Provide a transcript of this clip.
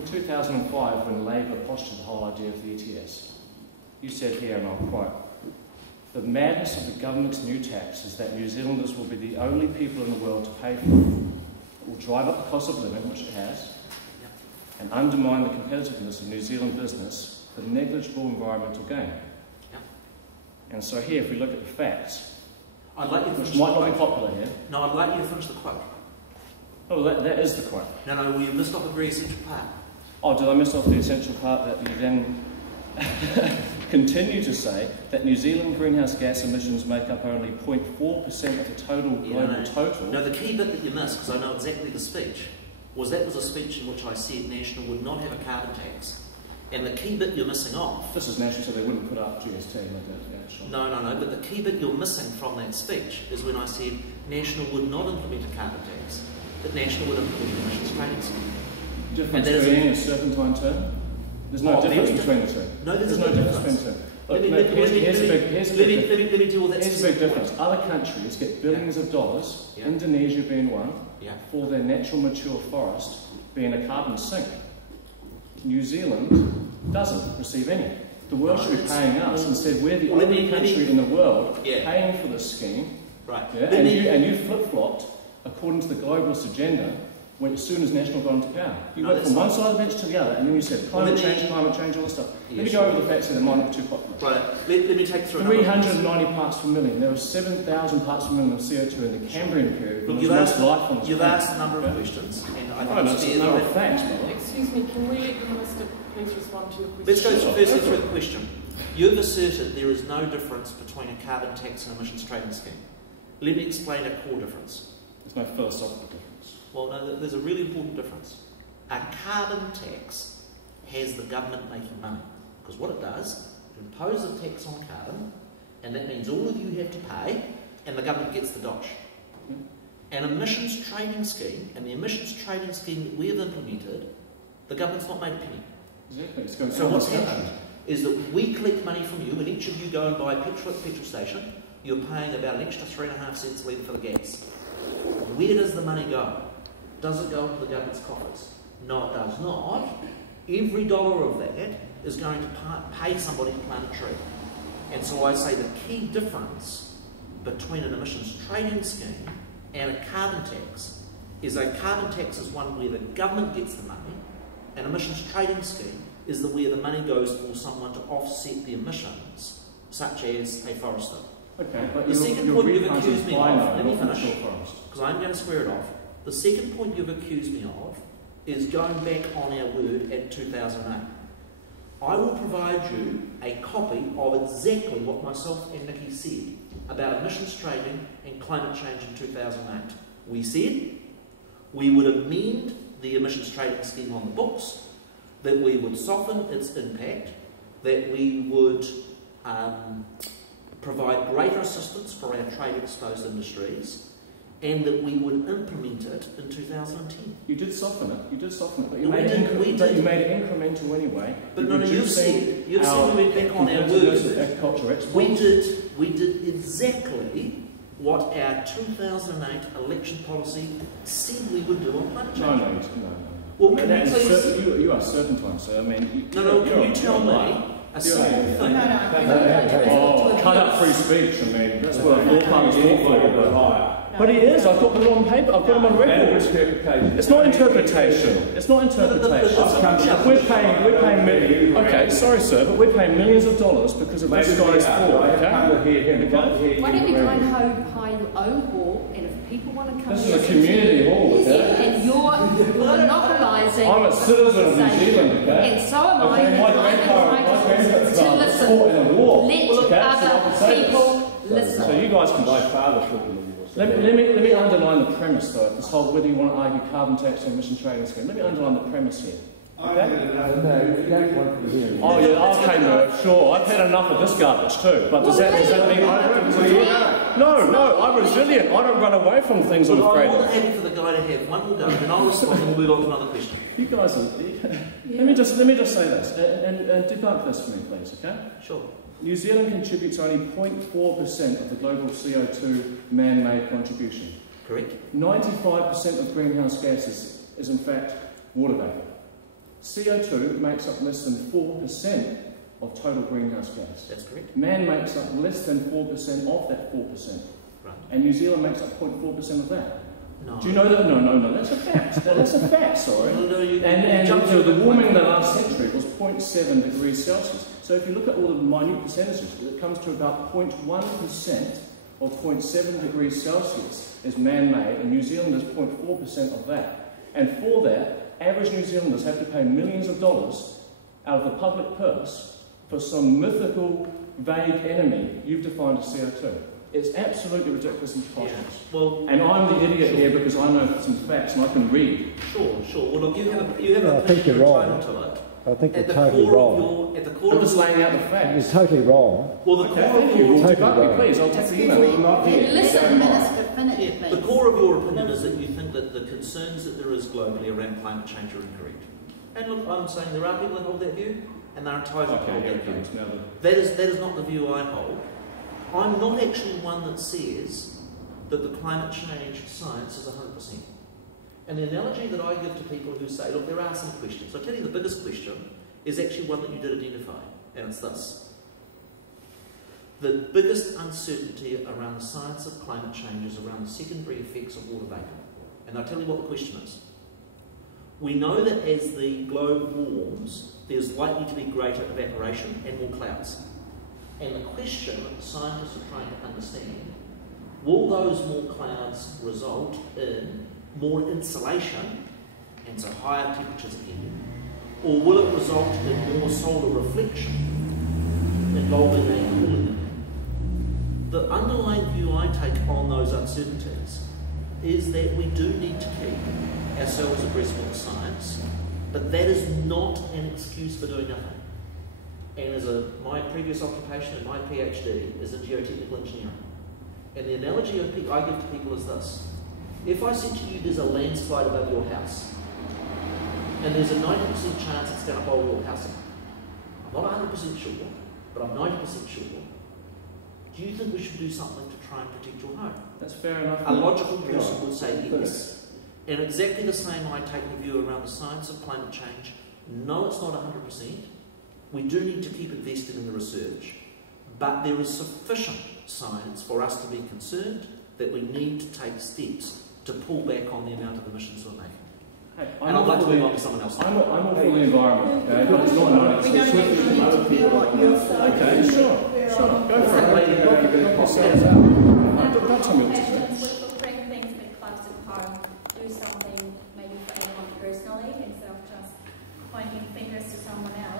In 2005, when Labour postured the whole idea of the ETS, you said here, and I'll quote, "The madness of the government's new tax is that New Zealanders will be the only people in the world to pay for it. It will drive up the cost of living, which it has, and undermine the competitiveness of New Zealand business for negligible environmental gain." And so here, if we look at the facts, I'd like you to which might not be popular here. No, I'd like you to finish the quote. Oh, that is the quote. No, well, you missed off a very essential part. Oh, did I miss off the essential part that you then continue to say that New Zealand greenhouse gas emissions make up only 0.4% of the total global total? No, the key bit that you missed, because I know exactly the speech, was a speech in which I said National would not have a carbon tax. And the key bit you're missing off... This is National, so they wouldn't put up GST, like that, sure. No, but the key bit you're missing from that speech is when I said National would not implement a carbon tax, that National would implement an emissions trading scheme. Difference being a serpentine term? There's no difference between the two. No, there's no difference between the two. Here's a big difference. Other countries get billions of dollars, Indonesia being one, for their natural mature forest being a carbon sink. New Zealand doesn't receive any. The world should be paying us. Instead, we're the only country in the world paying for this scheme. Right. And you flip-flopped according to the globalist agenda as soon as National got into power. You went from one side of the bench to the other, and then you said climate change, all this stuff. Let me go over the facts here, they might not be too popular. Right, let me take through 390 parts per million. There was 7,000 parts per million of CO2 in the Cambrian period. Look, you've asked a number of questions, and I think it's a number of facts. Excuse me, can we let the Minister please respond to your question? Let's go firstly through the question. You've asserted there is no difference between a carbon tax and emissions trading scheme. Let me explain a core difference. There's no philosophical difference. Well, no, there's a really important difference. A carbon tax has the government making money. Because what it does, it imposes a tax on carbon, and that means all of you have to pay, and the government gets the dosh. An emissions trading scheme, and the emissions trading scheme that we have implemented, the government's not made a penny. Exactly. So what's happened is that we collect money from you, and each of you go and buy petrol at the petrol station, you're paying about an extra 3.5 cents a litre for the gas. Where does the money go? Does it go into the government's coffers? No, it does not. Every dollar of that is going to pay somebody to plant a tree. And so I say the key difference between an emissions trading scheme and a carbon tax is a carbon tax is one where the government gets the money, an emissions trading scheme is where the money goes for someone to offset the emissions, such as a forester. Okay, but the second point you've accused me of, let me finish, because I'm going to square it off. The second point you've accused me of is going back on our word at 2008. I will provide you a copy of exactly what myself and Nikki said about emissions trading and climate change in 2008. We said we would amend the emissions trading scheme on the books, that we would soften its impact, that we would provide greater assistance for our trade-exposed industries, and that we would implement it in 2010. You did soften it, but you made it incremental anyway. But no, you've said we went back on our word. We did exactly what our 2008 election policy said we would do on climate change. No. Well, can you please... You are serpentine, so I mean... can you tell me a simple thing? Cut out free speech, I mean, that's what law firms talk for. But he is. I've got them on paper. I've got them on record. It's not interpretation. It's not interpretation. We're paying millions. Okay, sorry, sir, but we're paying millions of dollars because of this guy's fault. Okay? Why don't you go and hire your own hall, and if people want to come, this is a community hall. Okay? And you're monopolising. I'm a citizen of New Zealand. Okay? And so am I. And my grandparents to listen. Let other people listen. So you guys can. My father should. Let me underline the premise, though, this whole whether you want to argue carbon tax or emission trading scheme. Let me underline the premise here. Okay? Oh, yeah, okay, no, sure. I've had enough of this garbage too. But does that mean I have to continue? No, I'm resilient. I don't run away from things I'm afraid of. I'm more than happy for the guy to have one more go, and then I'll respond and we'll move on to another question. You guys are... Let me just say this, and debunk this for me, please, okay? Sure. New Zealand contributes only 0.4% of the global CO2 man-made contribution. Correct. 95% of greenhouse gases is in fact water vapour. CO2 makes up less than 4% of total greenhouse gas. That's correct. Man makes up less than 4% of that 4%. Right. And New Zealand makes up 0.4% of that. No. Do you know that? No, that's a fact. That's a fact, sorry. No, and the warming in the last century was 0.7 degrees Celsius. So if you look at all the minute percentages, it comes to about 0.1% of 0.7 degrees Celsius is man-made, and New Zealand is 0.4% of that. And for that, average New Zealanders have to pay millions of dollars out of the public purse for some mythical, vague enemy you've defined as CO2. It's absolutely ridiculous and preposterous. Yeah. Well, and I'm the idiot here because I know some facts and I can read. Sure. Well, look, you have an I think you're wrong. To it. I think you're totally wrong. I'm just laying out the facts. You're totally wrong. Well, the core of your totally please, I'll take the email. Listen, Minister, finish, please. The core of your opinion is that you think that the concerns that there is globally around climate change are incorrect. And look, I'm saying there are people that hold that view, and they're entitled to hold that view. That is not the view I hold. I'm not actually one that says that the climate change science is 100%. And the analogy that I give to people who say, look, there are some questions. I'll tell you the biggest question is actually one that you did identify, and it's this. The biggest uncertainty around the science of climate change is around the secondary effects of water vapour. And I'll tell you what the question is. We know that as the globe warms, there's likely to be greater evaporation and more clouds. And the question that the scientists are trying to understand, will those more clouds result in more insulation, and so higher temperatures again, or will it result in more solar reflection involving a cooling event? The underlying view I take on those uncertainties is that we do need to keep ourselves abreast with the science, but that is not an excuse for doing nothing. And as my previous occupation and my PhD is in geotechnical engineering. And the analogy I give to people is this. If I said to you there's a landslide above your house, and there's a 90% chance it's going to bowl your house up. I'm not 100% sure, but I'm 90% sure. Do you think we should do something to try and protect your home? That's fair enough. A logical person would say yes. And exactly the same I take the view around the science of climate change. No, it's not 100%. We do need to keep investing in the research, but there is sufficient science for us to be concerned that we need to take steps to pull back on the amount of emissions we're making. Hey, and I'd like to move on to someone else. I'm all for the environment, okay? But it's not 90%. We don't need other people. Okay, sure. Go for it. Don't tell me what to do. We will bring things a bit closer to home, do something maybe for anyone personally instead of just pointing fingers to someone else.